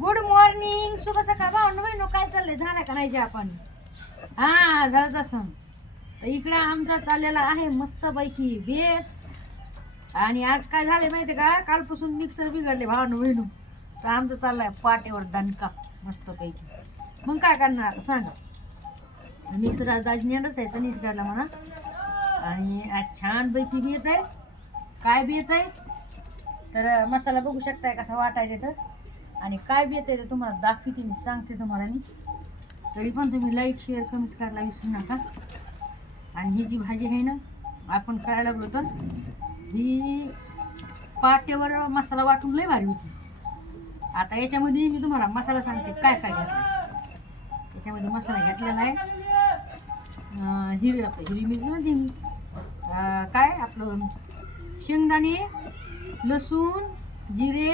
Good morning, शुभ सकाळ भावंड बहिणो. काय चाललंय? झालं का नाही जे आपण? हा झालं तसं. तर इकडे आमचा चाललेला आहे मस्त पैकी बेत. आणि आज काय झाले माहिती का, कालपासून मिक्सर बिघडले भावंड बहिणो. तर आमचं चाललाय पाट्यावर दणका मस्त पैकी. मग काय करणार आता सांगा. मिक्सर आज नेणारच आहे, तनीच काढला म्हणा. आणि आज छान पैकी बी येत आहे. काय बी येत आहे तर मसाला बघू शकताय कसा वाटायचा. तर आणि काय बी येते ते तुम्हाला दाखवते, मी सांगते तुम्हाला. तरी पण तुम्ही लाईक शेअर कमेंट करायला विसरू नका. आणि ही जी भाजी आहे ना आपण करायला लागलो, तर ही पाट्यावर मसाला वाटून लय भारी होती. आता याच्यामध्ये मी तुम्हाला मसाला सांगते काय काय घातलं. याच्यामध्ये मसाला घेतलेला आहे हिरवी मिरची म्हणते मी, काय आपलं शेंगदाणे, लसूण, जिरे,